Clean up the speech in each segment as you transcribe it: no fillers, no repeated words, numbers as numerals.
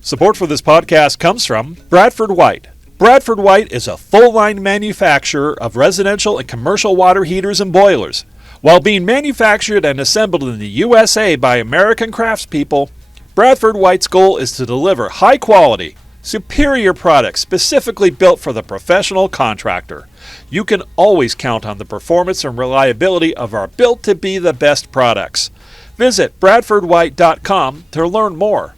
Support for this podcast comes from Bradford White. Bradford White is a full-line manufacturer of residential and commercial water heaters and boilers. While being manufactured and assembled in the USA by American craftspeople, Bradford White's goal is to deliver high-quality, superior products specifically built for the professional contractor. You can always count on the performance and reliability of our built-to-be-the-best products. Visit bradfordwhite.com to learn more.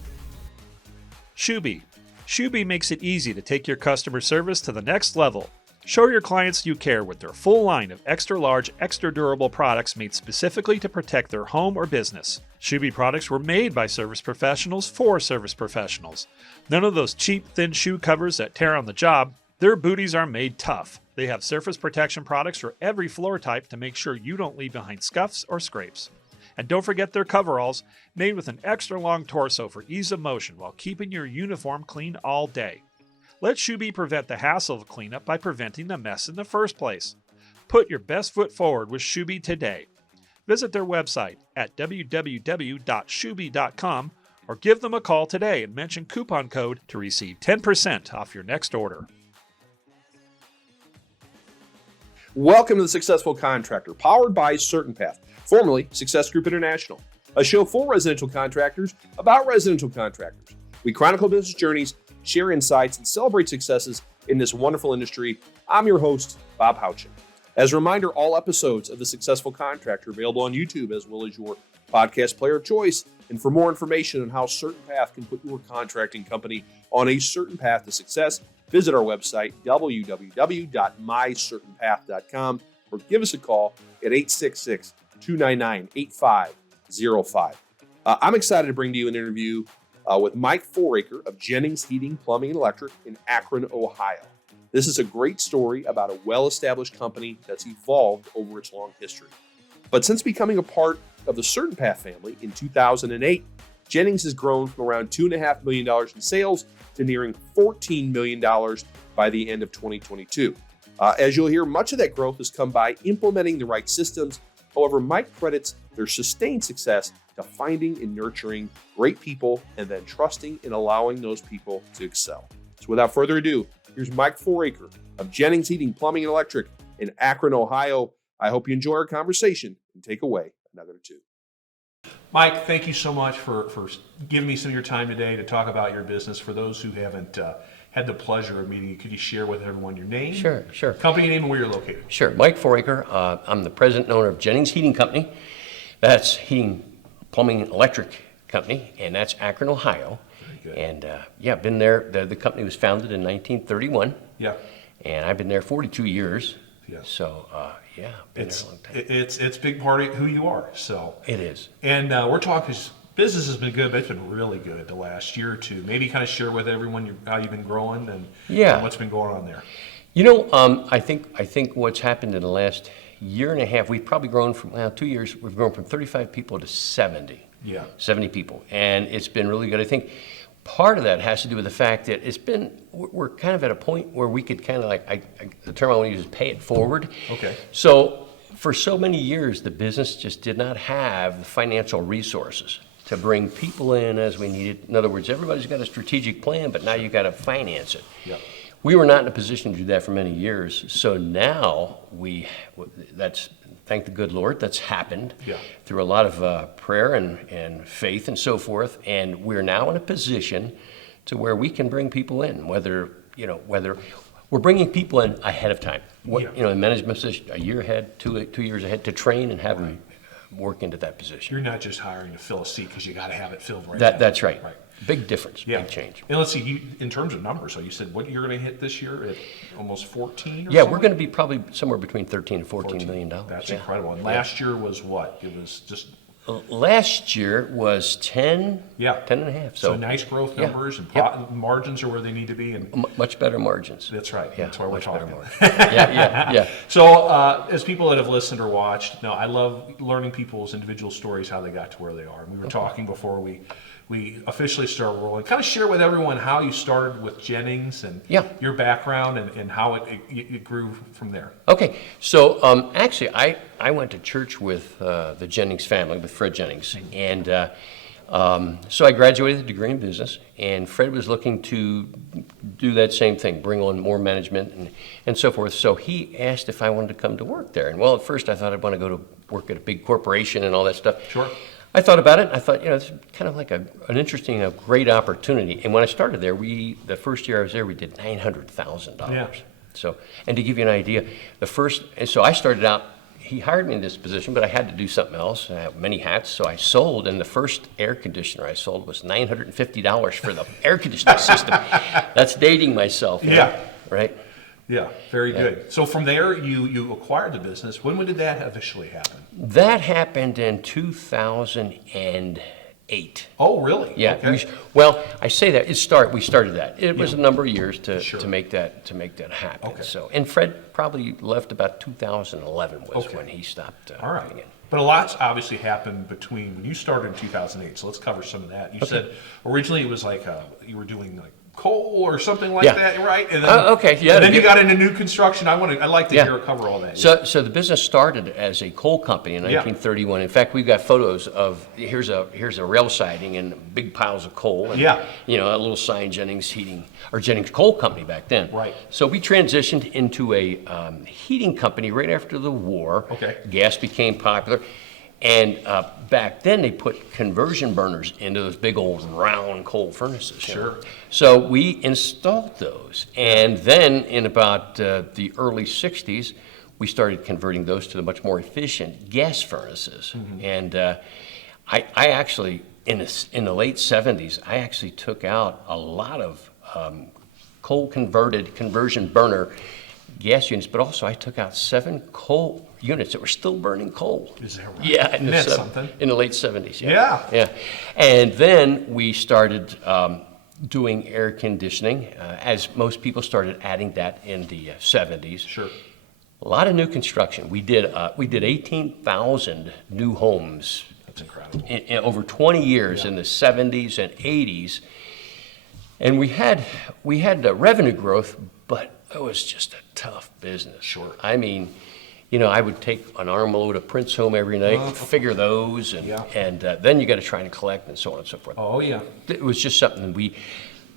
Shuby. Shuby makes it easy to take your customer service to the next level. Show your clients you care with their full line of extra large, extra durable products made specifically to protect their home or business. Shuby products were made by service professionals for service professionals. None of those cheap, thin shoe covers that tear on the job. Their booties are made tough. They have surface protection products for every floor type to make sure you don't leave behind scuffs or scrapes. And don't forget their coveralls, made with an extra long torso for ease of motion while keeping your uniform clean all day. Let Shuby prevent the hassle of cleanup by preventing the mess in the first place. Put your best foot forward with Shuby today. Visit their website at www.shuby.com or give them a call today and mention coupon code to receive 10% off your next order. Welcome to The Successful Contractor, powered by CertainPath, formerly Success Group International, a show for residential contractors about residential contractors. We chronicle business journeys, share insights, and celebrate successes in this wonderful industry. I'm your host, Bob Houchin. As a reminder, all episodes of The Successful Contractor are available on YouTube as well as your podcast player of choice. And for more information on how CertainPath can put your contracting company on a certain path to success, visit our website, www.mycertainpath.com, or give us a call at 866-299-8505. I'm excited to bring to you an interview with Mike Foraker of Jennings Heating, Plumbing, and Electric in Akron, Ohio. This is a great story about a well-established company that's evolved over its long history. But since becoming a part of the CertainPath family in 2008, Jennings has grown from around $2.5 million in sales to nearing $14 million by the end of 2022. As you'll hear, much of that growth has come by implementing the right systems. However, Mike credits their sustained success to finding and nurturing great people and then trusting and allowing those people to excel. So without further ado, here's Mike Foraker of Jennings Heating, Plumbing, and Electric in Akron, Ohio. I hope you enjoy our conversation and take away another two. Mike, thank you so much for giving me some of your time today to talk about your business. For those who haven't had the pleasure of meeting you, could you share with everyone your name? Sure. Company name and where you're located. Sure. Mike Foraker. I'm the president and owner of Jennings Heating Company. That's Heating, Plumbing, and Electric Company, and that's Akron, Ohio. Very good. And been there. The company was founded in 1931. Yeah. And I've been there 42 years. Yeah. So, been there a long time. It's a big part of who you are. So It is. And we're talking, business has been good, but it's been really good the last year or two. Maybe kind of share with everyone how you've been growing and what's been going on there. You know, I think what's happened in the last year and a half, we've probably grown from 2 years. We've grown from 35 people to 70. Yeah. 70 people, and it's been really good. I think part of that has to do with the fact that we're kind of at a point where we could kind of the term I want to use is pay it forward. Okay. So for so many years, the business just did not have the financial resources to bring people in as we needed. In other words, everybody's got a strategic plan, but now you got to finance it. Yeah. We were not in a position to do that for many years. So now thank the good Lord, that's happened through a lot of prayer and faith and so forth. And we're now in a position to where we can bring people in, whether we're bringing people in ahead of time. In management position, a year ahead, 2 years ahead, to train and have them work into that position. You're not just hiring to fill a seat because you got to have it filled right. That's right. Big difference, big change. And let's see, in terms of numbers, so you said what you're going to hit this year at almost 14 or Yeah, something? we're going to be probably somewhere between 13 and $14 million. That's incredible. And last year was what? It was just Last year was 10, Yeah. 10 and a half. So nice growth Yeah. numbers and Yep. margins are where they need to be. And Much better margins. that's right. Yeah, That's why we're much better talking. margins. Yeah. So, as people that have listened or watched, no, I love learning people's individual stories, how they got to where they are. And we were talking before we officially start rolling. Kind of share with everyone how you started with Jennings and your background and how it grew from there. Okay, so actually, I went to church with the Jennings family, with Fred Jennings, and so I graduated with a degree in business, and Fred was looking to do that same thing, bring on more management and so forth. So he asked if I wanted to come to work there, and well, at first I thought I'd want to go to work at a big corporation and all that stuff. Sure. I thought about it. I thought, it's kind of like an interesting, a great opportunity. And when I started there, the first year I was there, we did $900,000. Yeah. So, and to give you an idea, so I started out. He hired me in this position, but I had to do something else. I have many hats, so I sold. And the first air conditioner I sold was $950 for the air conditioning system. That's dating myself. Right. Yeah, very good. So from there, you acquired the business. When did that officially happen? That happened in 2008. Oh, really? Yeah. Okay. Well, I say that we started that. It was a number of years to make that happen. Okay. So, and Fred probably left about 2011 was when he stopped. All right. Coming in. But a lot's obviously happened between when you started in 2008. So let's cover some of that. You said originally it was like you were doing like coal or something like that, right? And then, and then you got into new construction. I'd like to hear cover all that. So the business started as a coal company in 1931. In fact, we've got photos of here's a rail siding and big piles of coal. And, a little sign, Jennings Heating or Jennings Coal Company back then. Right. So we transitioned into a heating company right after the war. Okay. Gas became popular. And back then, they put conversion burners into those big old round coal furnaces. Sure. So we installed those. And then in about the early 60s, we started converting those to the much more efficient gas furnaces. Mm-hmm. And I actually, in the late 70s, I actually took out a lot of coal-converted conversion burner gas units, but also I took out 7 coal units that were still burning coal. Is that right? Yeah, in the late 70s. Yeah. And then we started doing air conditioning, as most people started adding that in the 70s. Sure. A lot of new construction. We did 18,000 new homes. That's incredible. In over 20 years in the 70s and 80s, and we had the revenue growth, but it was just a tough business. Sure. I mean, I would take an armload of prints home every night, figure those, and then you got to try and collect and so on and so forth. Oh, yeah. It was just something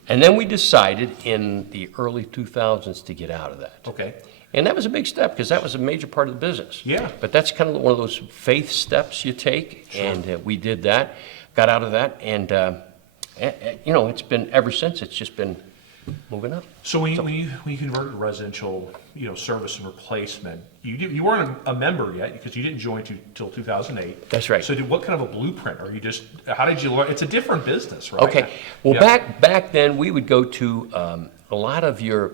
and then we decided in the early 2000s to get out of that. Okay. And that was a big step because that was a major part of the business. Yeah. But that's kind of one of those faith steps you take, and we did that, got out of that, and it's been ever since. It's just been moving up. So when you converted to residential, service and replacement, you weren't a member yet because you didn't join till 2008. That's right. So what kind of a blueprint are you how did you learn? It's a different business, right? Okay. Well, back then we would go to a lot of your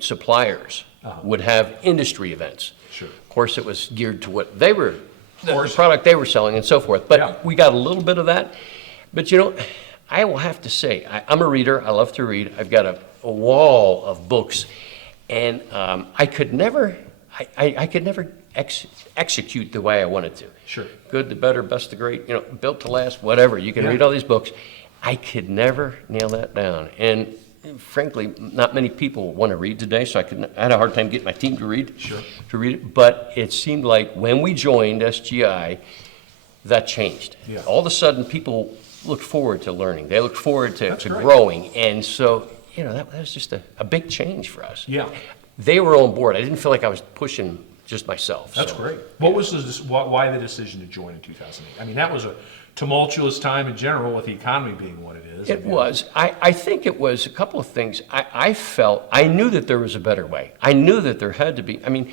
suppliers would have industry events. Sure. Of course, it was geared to what they were, the product they were selling and so forth. But we got a little bit of that. But I will have to say, I'm a reader. I love to read. I've got a wall of books, and I could never execute the way I wanted to. Sure. Good, the better, best, the great. Built to last, whatever. You can read all these books. I could never nail that down, and frankly, not many people want to read today. So I had a hard time getting my team to read. Sure. To read it, but it seemed like when we joined SGI, that changed. Yeah. All of a sudden, people looked forward to learning. They looked forward to great. growing. And so, that was just a big change for us. Yeah. They were on board. I didn't feel like I was pushing just myself. That's great. What was why the decision to join in 2008? I mean, that was a tumultuous time in general with the economy being what it is. It was. I think it was a couple of things. I knew that there was a better way. I knew that there had to be. I mean,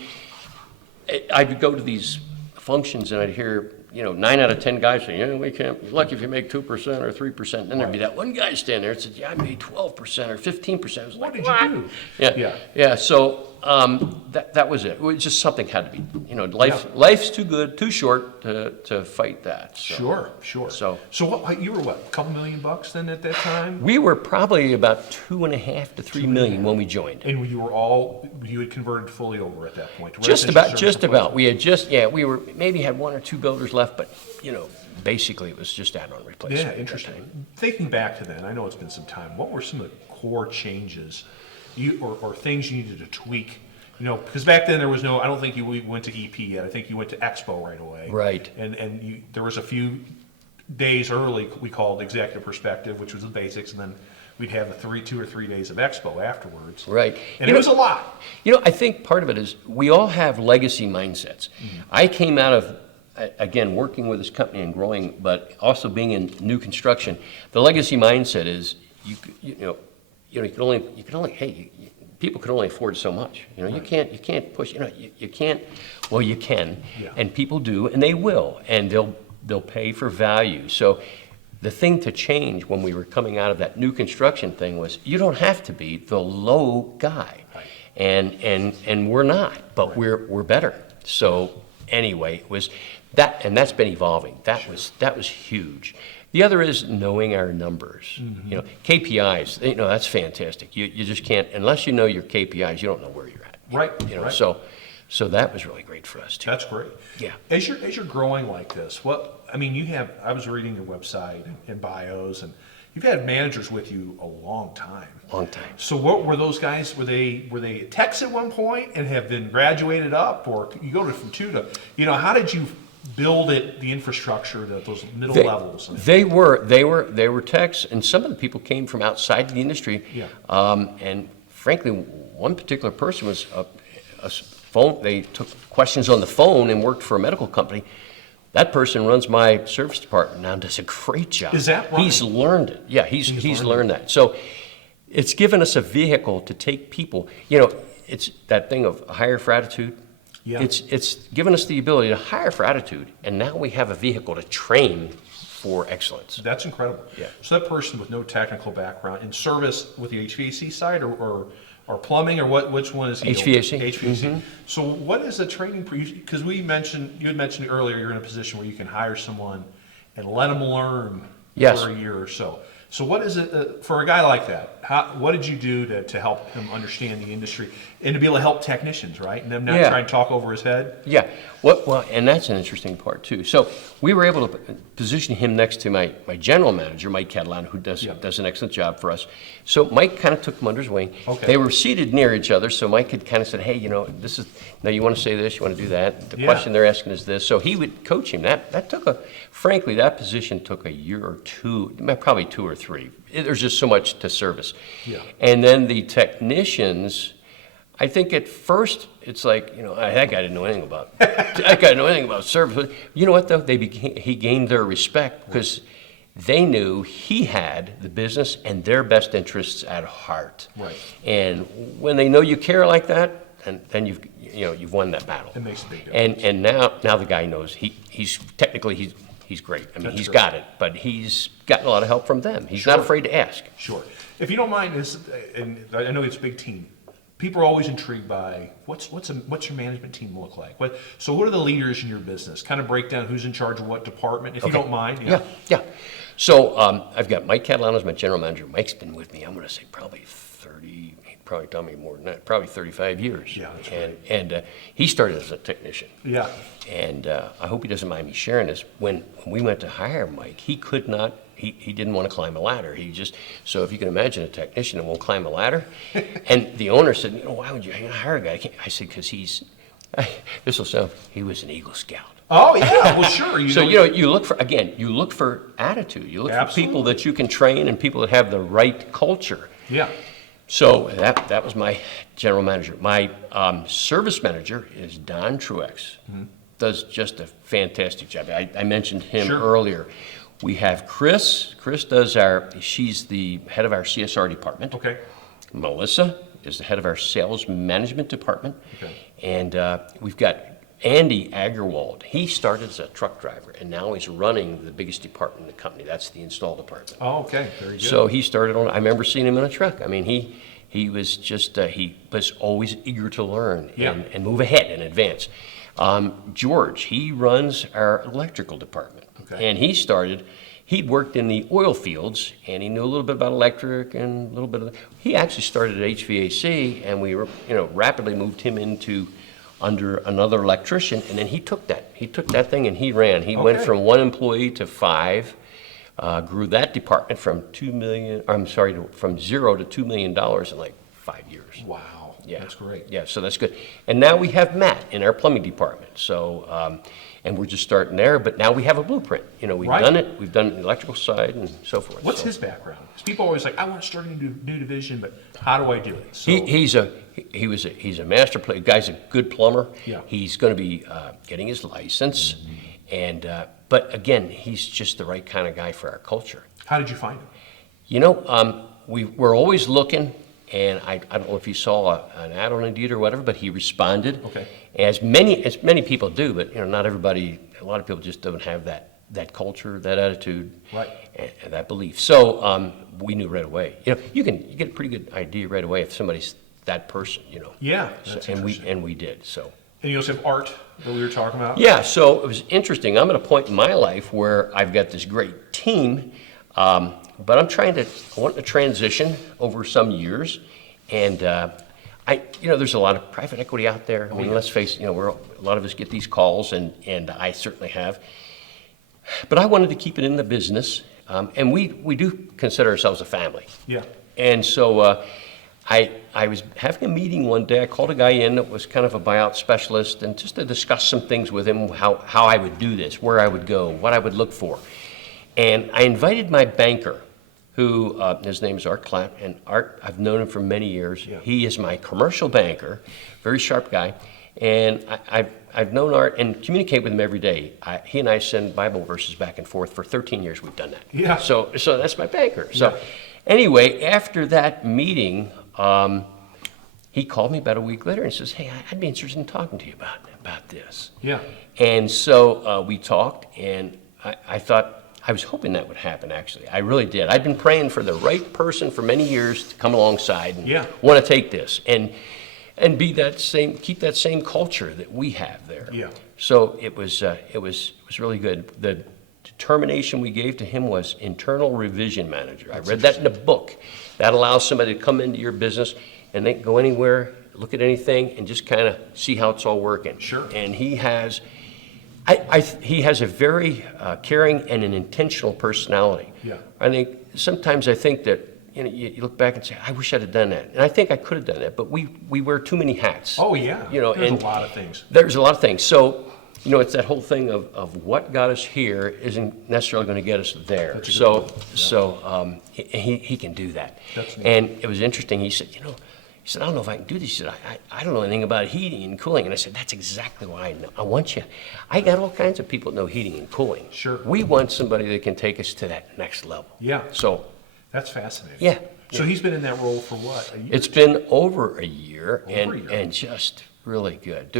I would go to these functions and I'd hear you know, 9 out of 10 guys say, yeah, we can't, you're lucky if you make 2% or 3%. And then there'd be that one guy standing there and said, yeah, I made 12% or 15%. I was What like, did you do? Yeah. So that was it. It was just something had to be, you know, life's too good, too short to fight that. So. Sure. So what, you were what, a couple $1 million then at that time? we were probably about 2.5 to 3 million when we joined. And you had converted fully over at that point. to Just residential about. service We had we were maybe had 1 or 2 builders left, but you know, basically it was just add-on replacement. Yeah, at that interesting. time. Thinking back to then, I know it's been some time. What were some of the core changes or things you needed to tweak? You know, because back then there was no, I don't think you went to EP yet. I think you went to Expo right away. Right. And there was a few days early we called executive perspective, which was the basics, and then we'd have the 2 or 3 days of Expo afterwards. Right. And it was a lot. You know, I think part of it is we all have legacy mindsets. I came out of, again, working with this company and growing, but also being in new construction. The legacy mindset is you can only people can only afford so much. You know, you can't push. You know, you can't. Well, you can, and people do, and they will, and they'll pay for value. So. The thing to change when we were coming out of that new construction thing was you don't have to be the low guy, and we're not, but we're better. So anyway, it was that, and that's been evolving. That was huge. The other is knowing our numbers. You know, KPIs. You know, that's fantastic. You just can't unless you know your KPIs. You don't know where you're at. Right. You know, so that was really great for us too. That's great. Yeah. As you're growing like this, I was reading your website and bios, and you've had managers with you a long time. Long time. So what were those guys? Were they techs at one point and have been graduated up, or you go from 2 to, you know, how did you build the infrastructure, those middle levels? They were techs, and some of the people came from outside the industry. Yeah. And frankly, one particular person was a phone. They took questions on the phone and worked for a medical company. That person runs my service department now and does a great job. Is that right? He's learned it. Yeah, he's learned that. So it's given us a vehicle to take people. You know, it's that thing of hire for attitude. Yeah. It's given us the ability to hire for attitude, and now we have a vehicle to train for excellence. That's incredible. Yeah. So that person with no technical background in service with the HVAC side or plumbing, or which one is he? HVAC. HVAC. So what is the training? Because you had mentioned earlier you're in a position where you can hire someone and let them learn for a year or so. So what is it for a guy like that? What did you do to help him understand the industry and to be able to help technicians, right? And them not try and talk over his head? Yeah. Well, and that's an interesting part too. So we were able to position him next to my general manager, Mike Catalano, who does an excellent job for us. So Mike kind of took him under his wing. Okay. They were seated near each other, so Mike had kind of said, hey, you know, now you want to say this, you want to do that. The question they're asking is this. So he would coach him. Frankly, that position took a year or two, probably 2 or 3. There's just so much to service. Yeah. And then the technicians, I think at first it's like, you know, that guy didn't know anything about service. But you know what though? He gained their respect because they knew he had the business and their best interests at heart. Right. And when they know you care like that, then you've won that battle. It makes a big difference. And now the guy knows he's technically he's great. I mean, he's got it, but he's gotten a lot of help from them. He's not afraid to ask. Sure. If you don't mind, and I know it's a big team. People are always intrigued by what's your management team look like? So what are the leaders in your business? Kind of break down who's in charge of what department, if you don't mind. Yeah. So I've got Mike Catalano as my general manager. Mike's been with me, I'm going to say probably 30, he'd probably tell me more than that, probably 35 years. Yeah, that's and he started as a technician. Yeah. And I hope he doesn't mind me sharing this. When we went to hire Mike, he could not. He didn't want to climb a ladder. So if you can imagine a technician that won't climb a ladder, and the owner said, you know, why would you hire a guy? I said, because this will sound, he was an Eagle Scout. Oh yeah, well sure. You look for attitude. You look for people that you can train and people that have the right culture. Yeah. So that was my general manager. My service manager is Don Truex. Mm-hmm. Does just a fantastic job. I mentioned him earlier. We have Chris. Chris she's the head of our CSR department. Okay. Melissa is the head of our sales management department. Okay. And we've got Andy Agarwald, he started as a truck driver, and now he's running the biggest department in the company. That's the install department. Oh, okay, very good. So he started on, I remember seeing him in a truck. I mean, he was just, he was always eager to learn and move ahead and advance. George, he runs our electrical department. Okay. And he'd worked in the oil fields, and he knew a little bit about electric and a little bit of, he actually started at HVAC, and we rapidly moved him into under another electrician, and then he took that thing and he ran. He went from 1 employee to 5, grew that department from $0 to $2 million in like 5 years. Wow, Yeah, that's great. Yeah, so that's good. And now we have Matt in our plumbing department. So, and we're just starting there, but now we have a blueprint. We've done it. We've done the electrical side and so forth. What's his background? Because people are always like, I want to start a new division, but how do I do it? So, he's a master plumber. Guy's a good plumber. Yeah. He's going to be getting his license, and but again, he's just the right kind of guy for our culture. how did you find him? We're always looking, and I don't know if you saw an ad on Indeed or whatever, but he responded. Okay. As many people do, but not everybody. A lot of people just don't have that culture, that attitude, Right. and that belief. So we knew right away. You get a pretty good idea right away if somebody's that person. Yeah, So, that's and interesting. we did so. And you also have art that we were talking about? Yeah, so it was interesting. I'm at a point in my life where I've got this great team, but I want to transition over some years, and there's a lot of private equity out there. I mean, let's face it, a lot of us get these calls, and I certainly have. But I wanted to keep it in the business, and we do consider ourselves a family. Yeah. And so I was having a meeting one day. I called a guy in that was kind of a buyout specialist, and just to discuss some things with him, how I would do this, where I would go, what I would look for. And I invited my banker, who, his name is Art Clapp, and Art, I've known him for many years. Yeah. He is my commercial banker, very sharp guy, and I've known Art and communicate with him every day. He and I send Bible verses back and forth. For 13 years we've done that. Yeah. So that's my banker. So Yeah. anyway, after that meeting, he called me about a week later and says, "Hey, I'd be interested in talking to you about this." Yeah. And so we talked, and I thought, I was hoping that would happen, actually. I really did. I'd been praying for the right person for many years to come alongside and want to take this and be keep that same culture that we have there. Yeah. So it was really good. The determination we gave to him was internal revision manager. I read that in a book. That allows somebody to come into your business and they can go anywhere, look at anything, and just kind of see how it's all working. Sure. And he has he has a very caring and an intentional personality. Yeah. Sometimes I think that you look back and say, I wish I'd have done that, and I think I could have done that, but we wear too many hats. Oh yeah. There's a lot of things. There's a lot of things. So it's that whole thing of what got us here isn't necessarily going to get us there. He can do that. That's neat. And it was interesting. He said, I don't know if I can do this. He said, I don't know anything about heating and cooling. And I said, that's exactly why I want you. I got all kinds of people that know heating and cooling. Sure. We want somebody that can take us to that next level. Yeah. So, that's fascinating. yeah. So he's been in that role for what? A year? It's been over a year, Over a year. and just really good.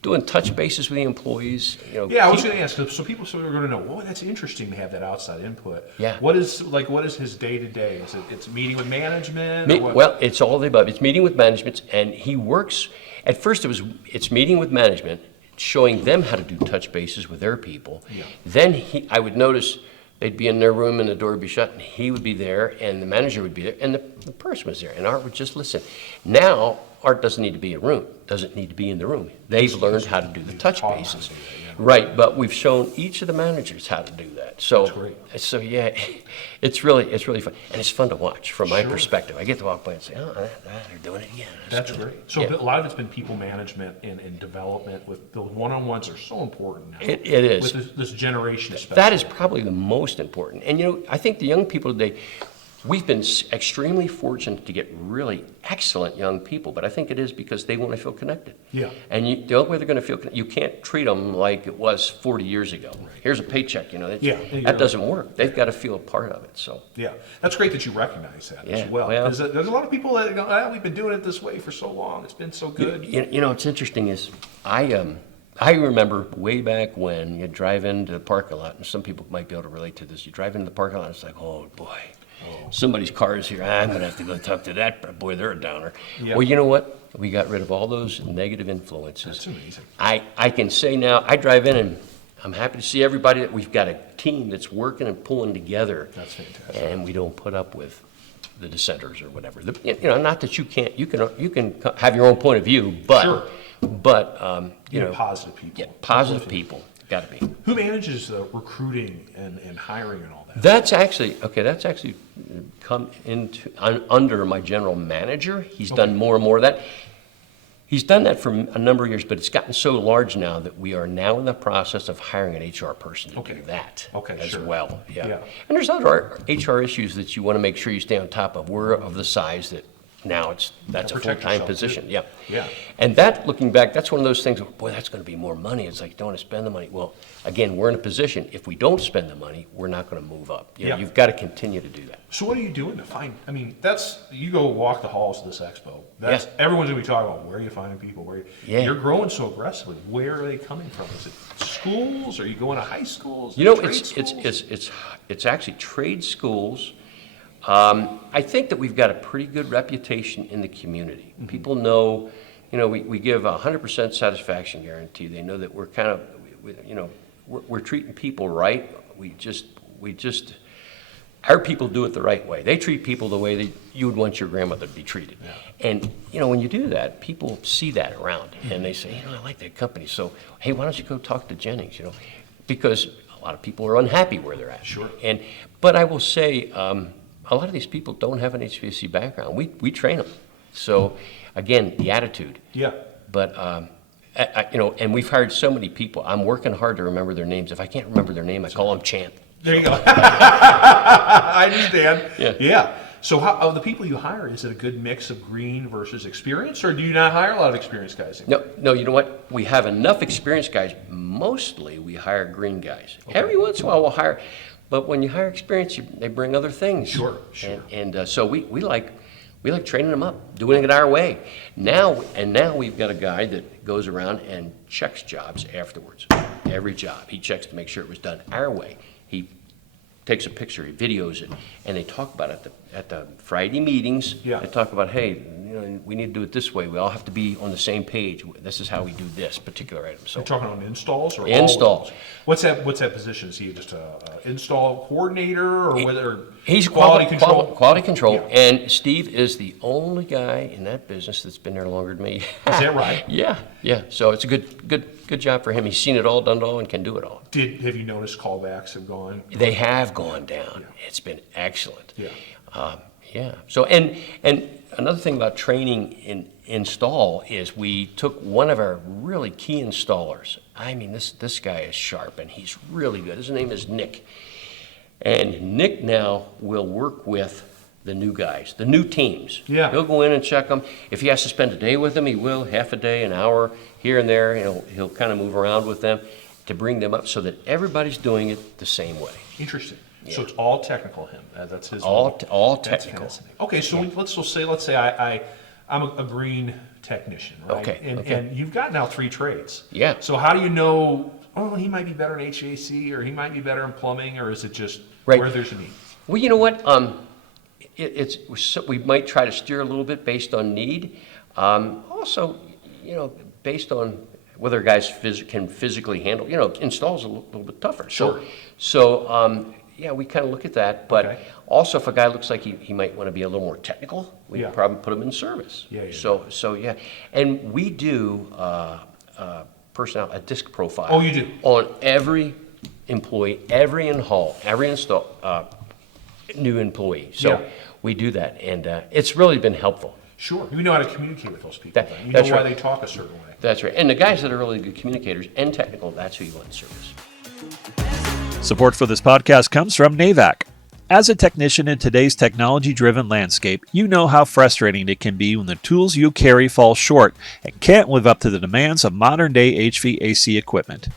Doing touch bases with the employees. Yeah, I was going to ask. So people are going to know. Well, that's interesting to have that outside input. Yeah. What is his day to day? Is it's meeting with management? Or what? Well, it's all the above. It's meeting with management, and he works. At first, it's meeting with management, showing them how to do touch bases with their people. Yeah. Then I would notice they'd be in their room and the door would be shut, and he would be there, and the manager would be there, and the person was there, and Art would just listen. Now, Art doesn't need to be in a room, doesn't need to be in the room. They've learned how to do the touch taught how to bases. do that, yeah. Right, but we've shown each of the managers how to do that. So, That's great. So yeah, it's really fun, and it's fun to watch from my Sure. perspective. I get to walk by and say, "Oh, they're doing it again." That's good." great. So Yeah. a lot of it's been people management and development. With the one-on-ones are so important now. It is. With this generation, especially. That is probably the most important. And I think the young people today, we've been extremely fortunate to get really excellent young people, but I think it is because they want to feel connected. Yeah. And the only way they're going to feel connected, you can't treat them like it was 40 years ago. Here's a paycheck, that doesn't work. They've got to feel a part of it. So. Yeah, that's great that you recognize that Yeah, as well. well- 'Cause there's a lot of people that go, we've been doing it this way for so long. It's been so good. What's interesting is I I remember way back when you drive into the parking lot, and some people might be able to relate to this. You drive into the parking lot, and it's like, oh boy, somebody's car is here. I'm going to have to go talk to that, but boy, they're a downer. Yep. Well, you know what? We got rid of all those negative influences. That's amazing. I can say now, I drive in and I'm happy to see everybody that we've got a team that's working and pulling together. That's fantastic. And we don't put up with the dissenters or whatever. Not that you can have your own point of view, but sure. But positive people. Yeah, positive people. Got to be. Who manages the recruiting and hiring and all that? That's actually come into under my general manager. He's done more and more of that. He's done that for a number of years, but it's gotten so large now that we are now in the process of hiring an HR person to do that as well. Yeah. And there's other HR issues that you want to make sure you stay on top of. We're of the size that now that's a full-time position. Too. Yeah. And that, looking back, that's one of those things, boy, that's going to be more money. It's like, don't want to spend the money. Well, again, we're in a position, if we don't spend the money, we're not going to move up. You've got to continue to do that. So what are you doing to find, you go walk the halls of this expo. Everyone's going to be talking about where are you finding people, you're growing so aggressively. Where are they coming from? Is it schools? Are you going to high schools? It's actually trade schools. I think that we've got a pretty good reputation in the community. Mm-hmm. People know, we give a 100% satisfaction guarantee. They know that we're kind of, we're treating people right. We just, our people do it the right way. They treat people the way that you would want your grandmother to be treated. Yeah. And, when you do that, people see that around and they say, I like that company. So, hey, why don't you go talk to Jennings, because a lot of people are unhappy where they're at. Sure. But I will say, a lot of these people don't have an HVAC background. We train them. So, again, the attitude. Yeah. But, and we've hired so many people. I'm working hard to remember their names. If I can't remember their name, I call them Champ. There you go. I understand. Yeah. So of the people you hire, is it a good mix of green versus experience, or do you not hire a lot of experienced guys anymore? No, you know what? We have enough experienced guys. Mostly we hire green guys. Okay. Every once in a while we'll hire, but when you hire experience, they bring other things. Sure. And so we like training them up, doing it our way. Now we've got a guy that goes around and checks jobs afterwards. Every job, he checks to make sure it was done our way. He takes a picture, he videos it, and they talk about it at the Friday meetings. Yeah. They talk about, hey, we need to do it this way. We all have to be on the same page. This is how we do this particular item. So you're talking on installs or installs? What's that position? Is he just a install coordinator or whether he's quality control? Quality control. Yeah. And Steve is the only guy in that business that's been there longer than me. Is that right? Yeah. So it's a good job for him. He's seen it all, done it all, and can do it all. Have you noticed callbacks have gone? They have gone down. Yeah. It's been excellent. Yeah. So and another thing about training in install is we took one of our really key installers. I mean, this guy is sharp and he's really good. His name is Nick. And Nick now will work with the new guys, the new teams. Yeah. He'll go in and check them. If he has to spend a day with them, he will, half a day, an hour, here and there. He'll kind of move around with them to bring them up so that everybody's doing it the same way. Interesting. Yeah. So it's all technical, him. That's his. All technical. Okay, so let's say I'm a green technician, right? Okay. And you've got now 3 trades. Yeah. So how do you know? Oh, he might be better in HVAC, or he might be better in plumbing, or is it just where there's a need? Well, you know what? We might try to steer a little bit based on need. Also, based on whether guys can physically handle. Installs a little bit tougher. Sure. So we kind of look at that. But also, if a guy looks like he might want to be a little more technical, we probably put him in service. Yeah. So and we do personnel a disc profile. Oh, you do? On every employee, every install new employee. So we do that, and it's really been helpful. Sure. You know how to communicate with those people. You know why they talk a certain way. That's right. And the guys that are really good communicators and technical, that's who you want in service. Support for this podcast comes from NAVAC. As a technician in today's technology-driven landscape, you know how frustrating it can be when the tools you carry fall short and can't live up to the demands of modern-day HVAC equipment.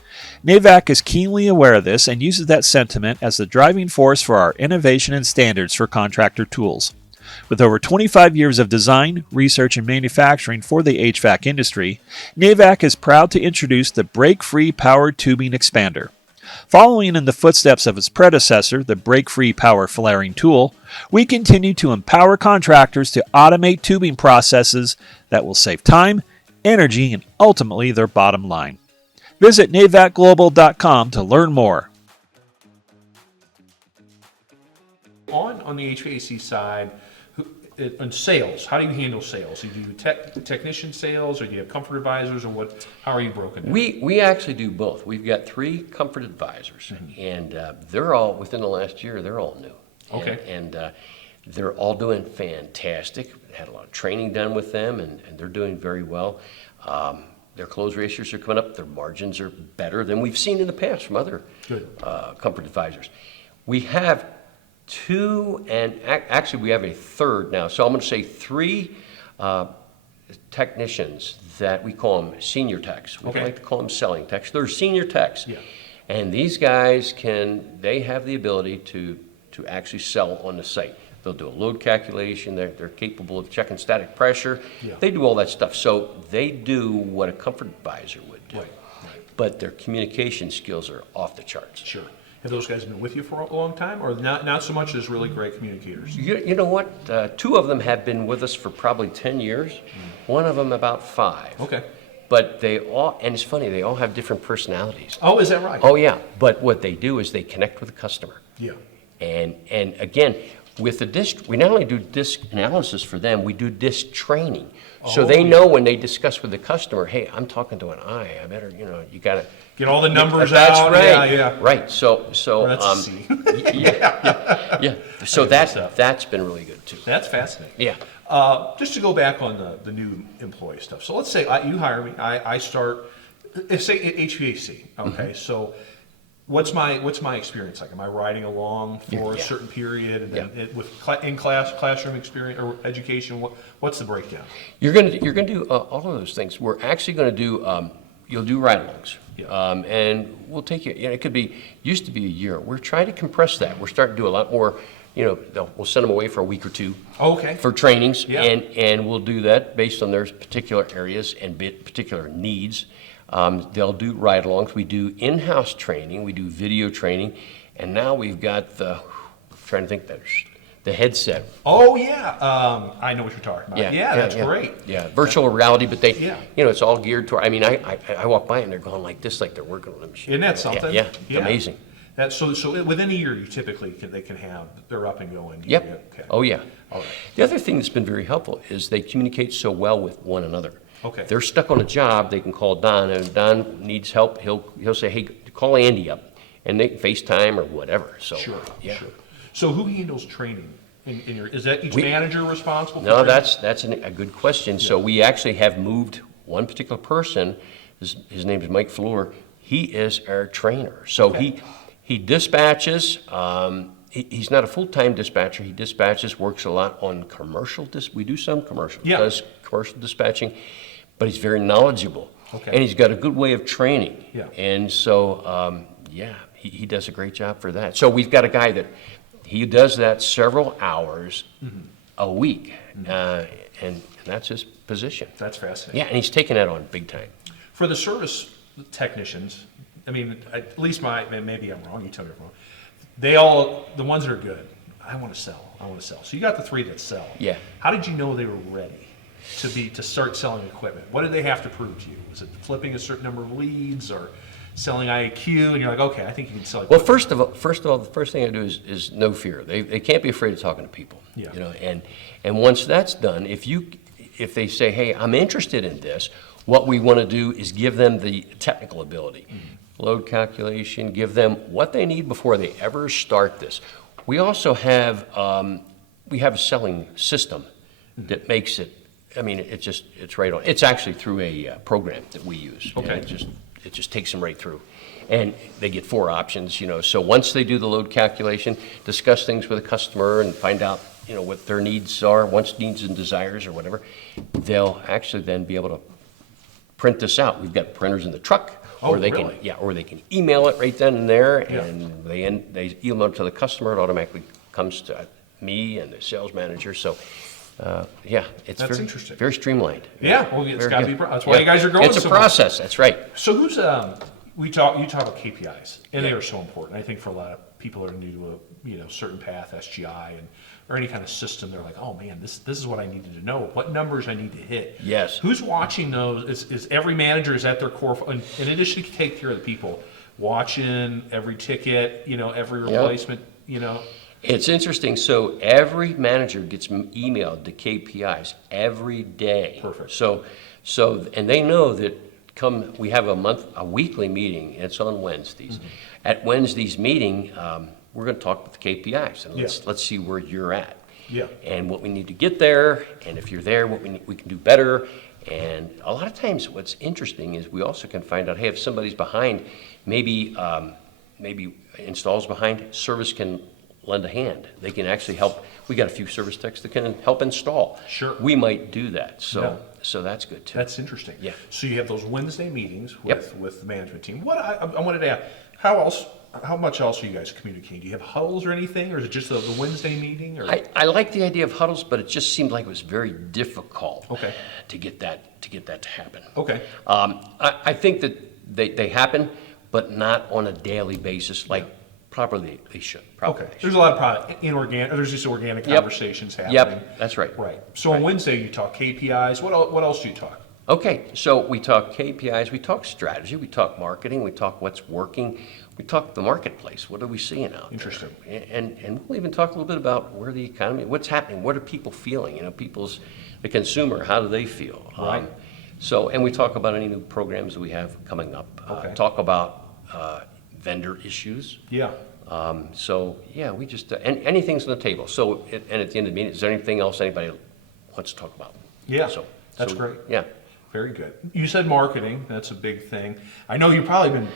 NAVAC is keenly aware of this and uses that sentiment as the driving force for our innovation and standards for contractor tools. With over 25 years of design, research, and manufacturing for the HVAC industry, NAVAC is proud to introduce the Break-Free Power Tubing Expander. Following in the footsteps of its predecessor, the Break-Free Power Flaring tool, we continue to empower contractors to automate tubing processes that will save time, energy, and ultimately their bottom line. Visit navacglobal.com to learn more. On the HVAC side, on sales, how do you handle sales? Do you do technician sales, or do you have comfort advisors, or what? How are you broken down? We actually do both. We've got 3 comfort advisors, and they're all, within the last year, they're all new. Okay. And they're all doing fantastic. Had a lot of training done with them, and they're doing very well. Their close ratios are coming up. Their margins are better than we've seen in the past from other comfort advisors. We have 2, and actually we have a third now. So I'm going to say 3 technicians that we call them senior techs. We like to call them selling techs. They're senior techs. Yeah. And these guys they have the ability to actually sell on the site. They'll do a load calculation. They're capable of checking static pressure. Yeah. They do all that stuff. So they do what a comfort advisor would do. Right. But their communication skills are off the charts. Sure. Have those guys been with you for a long time, or not so much as really great communicators? You know what? 2 of them have been with us for probably 10 years. One of them about 5. Okay. But they all, and it's funny, they all have different personalities. Oh, is that right? Oh, yeah. But what they do is they connect with the customer. Yeah. And again, with the disc, we not only do disc analysis for them, we do disc training. So they know when they discuss with the customer, hey, I'm talking to an eye. I better, you got to get all the numbers that's out. Right. Yeah. Right. So yeah. So that's been really good too. That's fascinating. Yeah. Just to go back on the new employee stuff. So let's say you hire me. I start, say HVAC. Okay. So what's my experience like? Am I riding along for a certain period, and then with classroom experience or education? What's the breakdown? You're gonna do all of those things. We're actually gonna do you'll do ride-alongs, and we'll take you. It could be used to be a year. We're trying to compress that. We're starting to do a lot more. We'll send them away for a week or 2. Okay. For trainings, and we'll do that based on their particular areas and particular needs. They'll do ride-alongs. We do in-house training. We do video training, and now we've got trying to think the headset. Oh yeah, I know what you're talking about. Yeah, that's great. Yeah, virtual reality, but it's all geared toward. I mean, I walk by and they're going like this, like they're working on a machine. Isn't that something? Yeah, amazing. So within a year, you typically they're up and going. Yep. Okay. Oh yeah. All right. The other thing that's been very helpful is they communicate so well with one another. Okay. They're stuck on a job, they can call Don, and if Don needs help, he'll say, hey, call Andy up, and they can FaceTime or whatever. So Sure. yeah. Sure. So who handles training in your? Is that each manager responsible? No, for that's a good question. So we actually have moved one particular person. His name is Mike Foraker. He is our trainer. So he dispatches. He's not a full-time dispatcher. He dispatches, works a lot on commercial. We do some commercial. Yeah. Does commercial dispatching, but he's very knowledgeable. Okay. And he's got a good way of training. Yeah. And so, he does a great job for that. So we've got a guy that he does that several hours a week, and that's his position. That's fascinating. Yeah, and he's taking that on big time. For the service technicians, I mean, at least maybe I'm wrong. You tell me if I'm wrong. The ones that are good, I want to sell. So you got the 3 that sell. Yeah. How did you know they were ready to start selling equipment? What did they have to prove to you? Was it flipping a certain number of leads or selling IAQ? And you're like, okay, I think you can sell equipment. Well, first of all, the first thing I do is no fear. They can't be afraid of talking to people. Yeah. And once that's done, if they say, hey, I'm interested in this, what we want to do is give them the technical ability. Load calculation, give them what they need before they ever start this. We also have a selling system that makes it. I mean, it's right on. It's actually through a program that we use. Okay. It just takes them right through, and they get 4 options. So once they do the load calculation, discuss things with the customer, and find out what their needs are, wants, needs, and desires, or whatever, they'll actually then be able to print this out. We've got printers in the truck. Oh, or they really? can email it right then and there, and they email it to the customer. It automatically comes to me and the sales manager. So, yeah, it's That's very, interesting. very streamlined. Yeah, well, it's Very got to good. be. That's why you guys are going. It's a so much. process. That's right. So who's you talk about KPIs, and they are so important. I think for a lot of people that are new to CertainPath, SGI, or any kind of system, they're like, oh man, this is what I needed to know. What numbers I need to hit. Yes. Who's watching those? Is every manager is at their core? In addition to take care of the people, watching every ticket, every replacement, It's interesting. So every manager gets emailed the KPIs every day. Perfect. So, and they know that we have a weekly meeting. And it's on Wednesdays. Mm-hmm. At Wednesday's meeting, we're going to talk about the KPIs and let's see where you're at. Yeah. And what we need to get there, and if you're there, what we can do better. And a lot of times, what's interesting is we also can find out, hey, if somebody's behind, maybe installs behind, service can lend a hand. They can actually help. We got a few service techs that can help install. Sure. We might do that. So that's good too. That's interesting. Yeah. So you have those Wednesday meetings Yep. with the management team. What I wanted to ask, how much else are you guys communicating? Do you have huddles or anything, or is it just the Wednesday meeting? Or? I like the idea of huddles, but it just seemed like it was very difficult Okay. to get that to happen. Okay. I think that they happen, but not on a daily basis like probably they should. Probably Okay. they There's should. a lot of there's just organic Yep. conversations happening. Yep, that's right. Right. So on Wednesday you talk KPIs. What else do you talk? Okay, so we talk KPIs, we talk strategy, we talk marketing, we talk what's working, we talk the marketplace. What are we seeing out Interesting. there? And we'll even talk a little bit about where the economy, what's happening, what are people feeling? The consumer, how do they feel? Right. And we talk about any new programs that we have coming up. Okay. Talk about vendor issues. Yeah. We just anything's on the table. So, and at the end of the meeting, is there anything else anybody wants to talk about? Yeah. That's great. Yeah. Very good. You said marketing. That's a big thing. I know you've probably been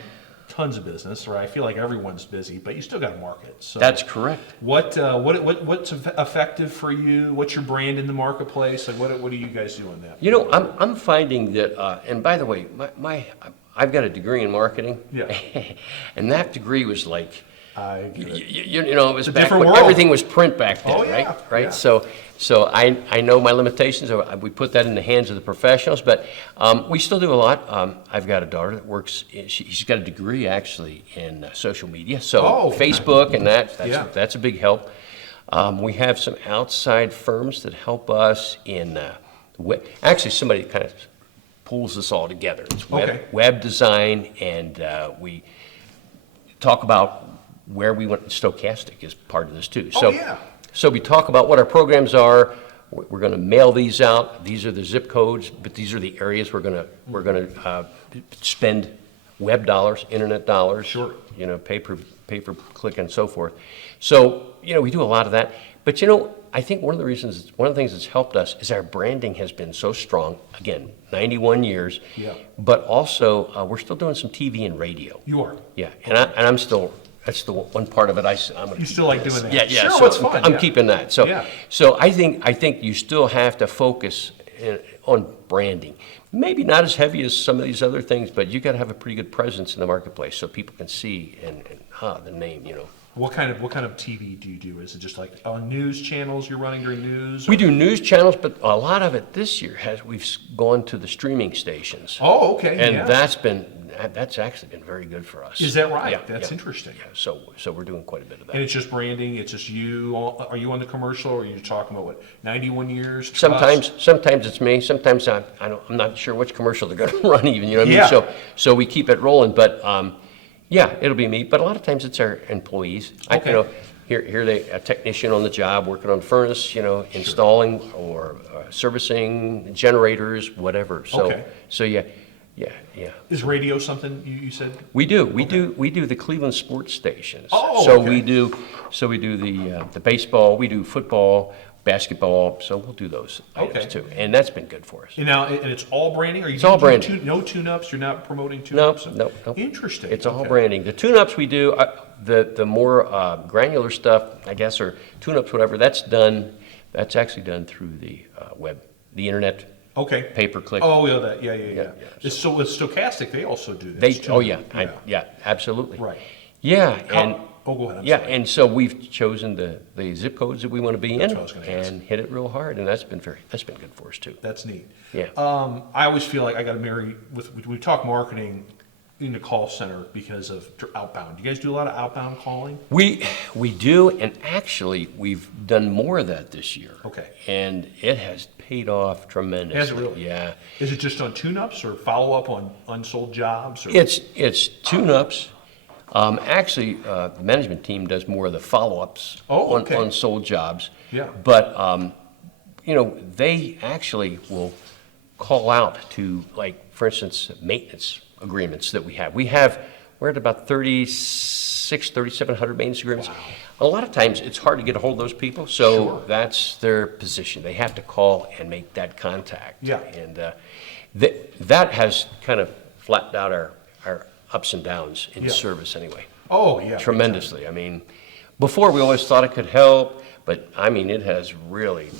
tons of business, or I feel like everyone's busy, but you still got to market. So That's correct. what's effective for you? What's your brand in the marketplace? And what do you guys do on that? I'm finding that, and by the way, I've got a degree in marketing. Yeah. And that degree was like, I get it. it was It's a back different when world. everything was print back then, Oh, yeah, right? yeah. So I know my limitations. We put that in the hands of the professionals, but we still do a lot. I've got a daughter that works. She's got a degree actually in social media, so Facebook and that's a big help. We have some outside firms that help us in actually somebody kind of pulls this all together. It's web design, and we talk about where we went. Stochastic is part of this too. So we talk about what our programs are. We're going to mail these out. These are the zip codes, but these are the areas we're going to spend web dollars, internet dollars. Sure. Pay per click and so forth. So we do a lot of that. But I think one of the things that's helped us is our branding has been so strong. Again, 91 years. Yeah. But also we're still doing some TV and radio. You are. Yeah, and I'm still. That's the one part of it. I'm You still like doing that? Yeah. Sure, So it's fun. I'm keeping that. So, Yeah. so I think you still have to focus on branding. Maybe not as heavy as some of these other things, but you got to have a pretty good presence in the marketplace so people can see and the name. What kind of TV do you do? Is it just like on news channels you're running during news? We do news channels, but a lot of it this year we've gone to the streaming stations. Oh, okay. And yeah. that's actually been very good for us. Is that right? Yeah, That's yeah. interesting. Yeah, so we're doing quite a bit of that. And it's just branding. It's just you. Are you on the commercial, or are you talking about 91 years? Trust? Sometimes it's me. Sometimes I'm not sure which commercial they're going to run. Even what I mean. Yeah. So we keep it rolling. But it'll be me. But a lot of times it's our employees. Okay. Here a technician on the job working on furnace. Installing or servicing generators, whatever. So yeah. Is radio something you said? We do the Cleveland sports stations. Oh, so okay. we do the baseball, we do football, basketball. So we'll do those items too, and that's been good for us. And now, and it's all branding. Are you? It's all branding. No tune-ups. You're not promoting tune-ups. No. Interesting. It's all Okay. branding. The tune-ups we do, the more granular stuff, I guess, or tune-ups, whatever. That's actually done through the web, the internet. Okay. Pay-per-click. Oh, yeah, yeah. Yeah. So with Stochastic, they also do this. too. Yeah, absolutely. Right. Yeah, Oh, go ahead. I'm Yeah, sorry. and so we've chosen the zip codes that we want to be That's in what I was gonna ask. and hit it real hard, and that's been good for us too. That's neat. Yeah. I always feel like I got to marry with, we talk marketing in the call center because of outbound. Do you guys do a lot of outbound calling? We do, and actually we've done more of that this year. Okay. And it has paid off tremendously. Has it really? Yeah. Is it just on tune-ups or follow-up on unsold jobs? Or? It's tune-ups. Actually, the management team does more of the follow-ups okay. on sold jobs. Yeah. But, they actually will call out to, like, for instance, maintenance agreements that we have. We're at about 3,700 maintenance agreements. Wow. A lot of times, it's hard to get a hold of those people, so Sure. that's their position. They have to call and make that contact. Yeah. And that has kind of flattened out our ups and downs in Yeah. service anyway. Oh, yeah. Tremendously. I mean, before we always thought it could help, but I mean, it has really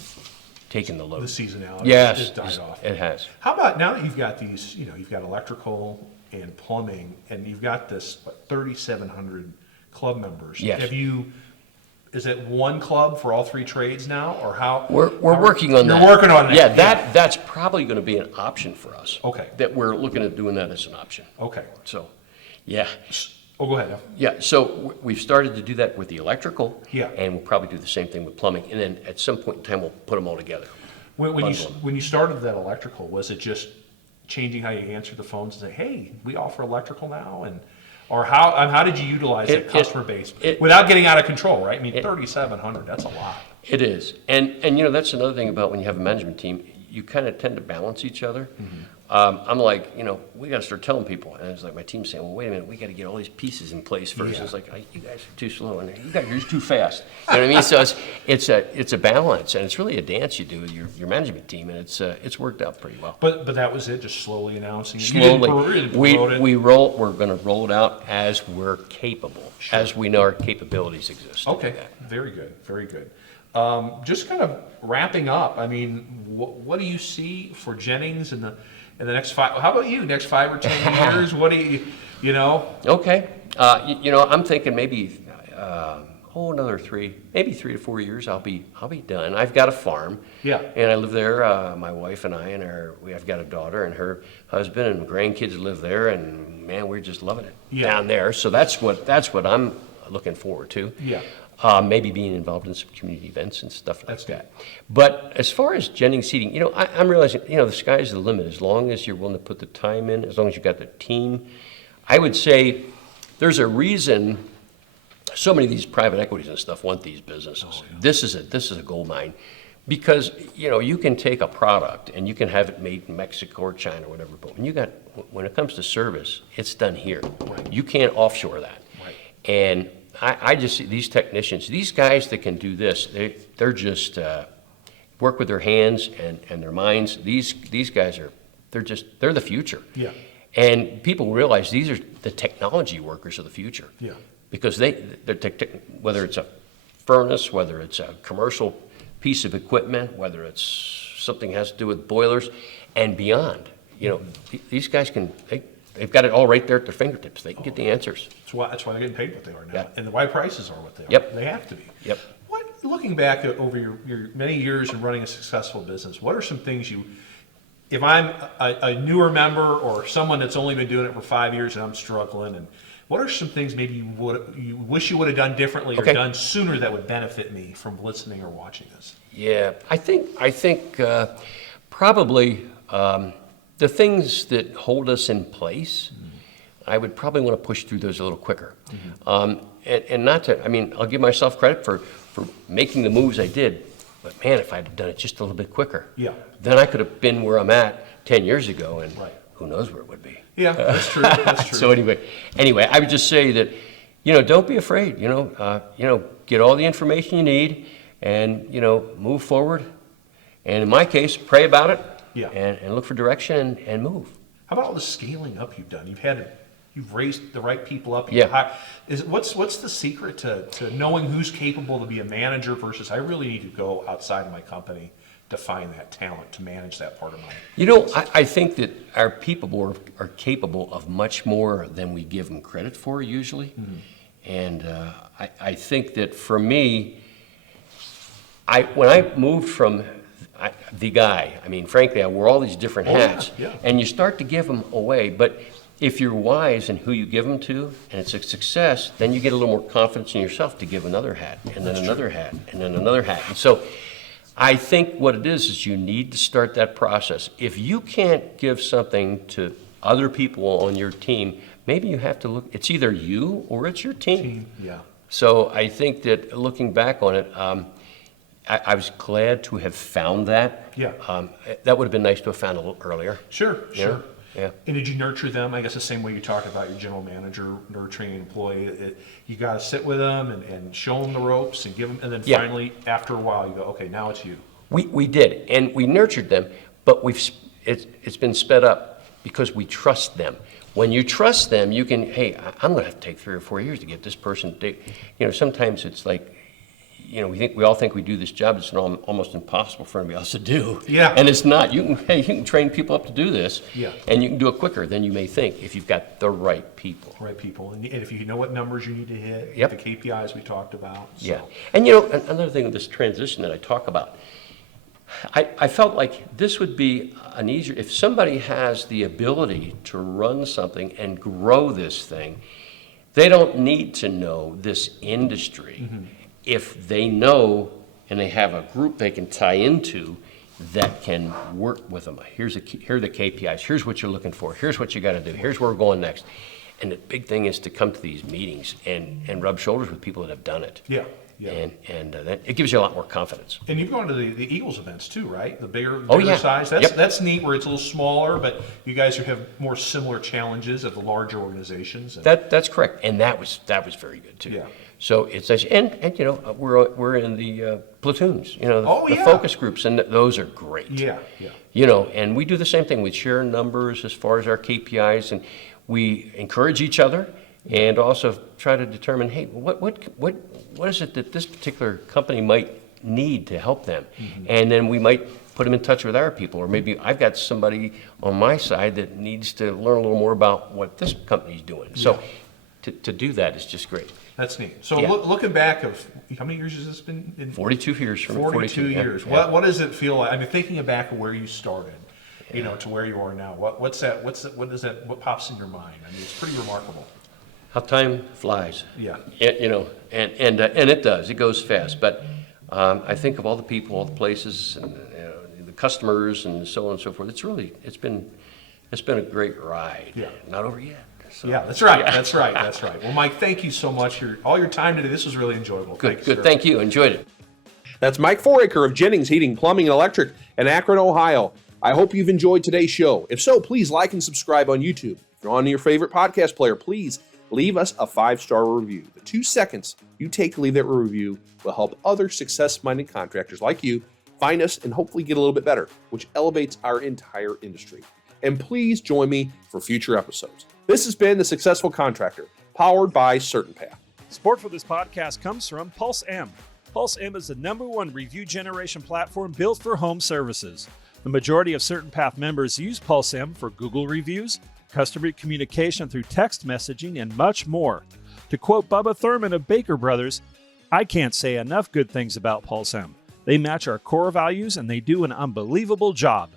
taken the load. The seasonality Yes, has died off. it has. How about now that you've got these, you've got electrical and plumbing, and you've got this, 3,700 club members? Yes. Is it one club for all three trades now, or how? We're working on that. You're working on that. Yeah, that's probably going to be an option for us. Okay. That we're looking at doing that as an option. Okay. So, yeah. Oh, go ahead. Yeah, so we've started to do that with the electrical. Yeah. And we'll probably do the same thing with plumbing. And then at some point in time, we'll put them all together. When you Bundle 'em. when you started that electrical, was it just changing how you answer the phones and say, "Hey, we offer electrical now," or how did you utilize that customer base without getting out of control? Right? I mean, 3,700. That's a lot. It is. And that's another thing about when you have a management team, you kind of tend to balance each other. Mm-hmm. I'm like, we got to start telling people. And it's like my team's saying, well, wait a minute, we got to get all these pieces in place first. Yeah. It's like, you guys are too slow, and you guys are too fast. You know what I mean? So it's a balance, and it's really a dance you do with your management team, and it's worked out pretty well. But that was it, just slowly announcing. Slowly, You didn't we're promote it. going to roll it out as we're capable, as we know our capabilities exist. to do Okay, that. very good, very good. Just kind of wrapping up, I mean, what do you see for Jennings in the next 5? How about you? Next 5 or 10 years? What do you know? Okay. I'm thinking maybe another 3 to 4 years. I'll be done. I've got a farm. Yeah. And I live there. My wife and I I've got a daughter and her husband and grandkids live there, and man, we're just loving it down there. So that's what I'm looking forward to. Yeah. Maybe being involved in some community events and stuff like that. But as far as Jennings Heating, I'm realizing, the sky's the limit. As long as you're willing to put the time in, as long as you've got the team, I would say there's a reason so many of these private equities and stuff want these businesses. Oh, yeah. This is a gold mine, because you can take a product and you can have it made in Mexico or China or whatever, but when it comes to service, it's done here. Right. You can't offshore that. Right. And I just see these technicians, these guys that can do this, they're just work with their hands and their minds. These guys they're the future. Yeah. And people realize these are the technology workers of the future. Yeah. Because whether it's a furnace, whether it's a commercial piece of equipment, whether it's something that has to do with boilers and beyond, these guys they've got it all right there at their fingertips. They can get the answers. That's why they're getting paid what they are now, Yeah. and why prices are what they are. Yep. They have to be. Yep. Looking back over your many years in running a successful business, what are some things if I'm a newer member or someone that's only been doing it for 5 years and I'm struggling, and what are some things maybe you wish you would have done differently or done sooner that would benefit me from listening or watching this? Yeah, I think probably the things that hold us in place, I would probably want to push through those a little quicker. And not to, I'll give myself credit for making the moves I did, but man, if I'd done it just a little bit quicker, then I could have been where I'm at 10 years ago, and who knows where it would be. Yeah, that's true. That's true. So anyway, I would just say that, don't be afraid. Get all the information you need, and move forward. And in my case, pray about it. Yeah. And look for direction and move. How about all the scaling up you've done? You've raised the right people up. Yeah. What's the secret to knowing who's capable to be a manager versus I really need to go outside of my company to find that talent to manage that part of my I think that our people are capable of much more than we give them credit for usually. And I think that for me, when I moved from the guy, I mean, frankly, I wore all these different hats, and you start to give them away. But if you're wise in who you give them to, and it's a success, then you get a little more confidence in yourself to give another hat, and then another hat, and then another hat. And so I think what it is you need to start that process. If you can't give something to other people on your team, maybe you have to look, it's either you or it's your team. Yeah. So I think that looking back on it, I was glad to have found that. Yeah. That would have been nice to have found a little earlier. Sure. Yeah. And did you nurture them? I guess the same way you talk about your general manager nurturing an employee. You got to sit with them and show them the ropes and give them, and then finally, after a while, you go, okay, now it's you. We did, and we nurtured them, but it's been sped up because we trust them. When you trust them, you can, hey, I'm going to have to take 3 or 4 years to get this person to, sometimes it's like, we all think we do this job. It's almost impossible for anybody else to do. Yeah. And it's not. You can train people up to do this. Yeah. And you can do it quicker than you may think if you've got the right people. Right people. And if you know what numbers you need to hit, Yep. the KPIs we talked about. So. Yeah. And another thing with this transition that I talk about, I felt like this would be an easier, if somebody has the ability to run something and grow this thing, they don't need to know this industry. Mm-hmm. If they know and they have a group they can tie into that can work with them. Here are the KPIs. Here's what you're looking for. Here's what you got to do. Here's where we're going next. And the big thing is to come to these meetings and rub shoulders with people that have done it. Yeah. And that, it gives you a lot more confidence. And you've gone to the Eagles events too, right? The bigger yeah. size. That's neat where it's a little smaller, but you guys have more similar challenges of the larger organizations. That's correct. And that was very good too. Yeah. So it's nice. And we're in the platoons, the focus groups, and those are great. Yeah. And we do the same thing. We share numbers as far as our KPIs, and we encourage each other, and also try to determine, hey, what is it that this particular company might need to help them, and then we might put them in touch with our people, or maybe I've got somebody on my side that needs to learn a little more about what this company's doing. So to do that is just great. That's neat. So looking back of, how many years has this been? 42 years. 42 years. Yeah. What does it feel like? I mean, thinking back of where you started, to where you are now, what pops in your mind? I mean, it's pretty remarkable. How time flies. Yeah. And it does. It goes fast. But I think of all the people, all the places, and the customers, and so on and so forth. It's been a great ride. Yeah. Not over yet. So. Yeah, that's right. That's right. Well, Mike, thank you so much for all your time today. This was really enjoyable. Good. Thank you. Enjoyed it. That's Mike Foraker of Jennings Heating, Plumbing, and Electric in Akron, Ohio. I hope you've enjoyed today's show. If so, please like and subscribe on YouTube. If you're on your favorite podcast player, please leave us a 5-star review. The 2 seconds you take to leave that review will help other success-minded contractors like you find us and hopefully get a little bit better, which elevates our entire industry. And please join me for future episodes. This has been The Successful Contractor, powered by CertainPath. Support for this podcast comes from Pulse-M. Pulse-M is the #1 review generation platform built for home services. The majority of CertainPath members use Pulse-M for Google reviews, customer communication through text messaging, and much more. To quote Bubba Thurman of Baker Brothers, "I can't say enough good things about Pulse-M. They match our core values and they do an unbelievable job."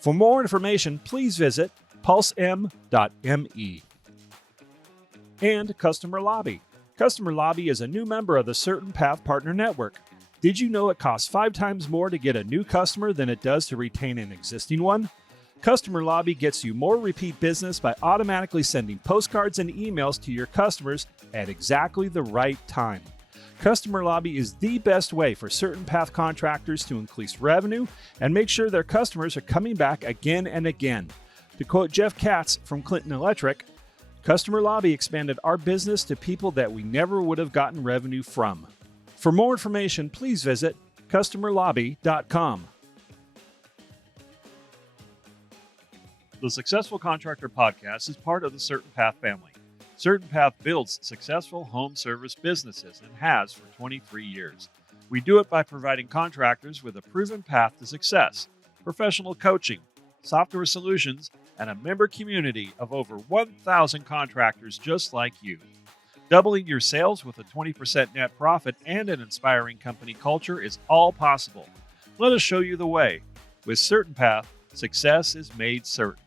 For more information, please visit pulsem.me. And Customer Lobby. Customer Lobby is a new member of the CertainPath Partner Network. Did you know it costs 5 times more to get a new customer than it does to retain an existing one? Customer Lobby gets you more repeat business by automatically sending postcards and emails to your customers at exactly the right time. Customer Lobby is the best way for CertainPath contractors to increase revenue and make sure their customers are coming back again and again. To quote Jeff Katz from Clinton Electric, Customer Lobby expanded our business to people that we never would have gotten revenue from. For more information, please visit customerlobby.com. The Successful Contractor Podcast is part of the CertainPath family. CertainPath builds successful home service businesses and has for 23 years. We do it by providing contractors with a proven path to success, professional coaching, software solutions, and a member community of over 1,000 contractors just like you. Doubling your sales with a 20% net profit and an inspiring company culture is all possible. Let us show you the way. With CertainPath, success is made certain.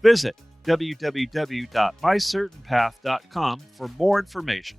Visit www.mycertainpath.com for more information.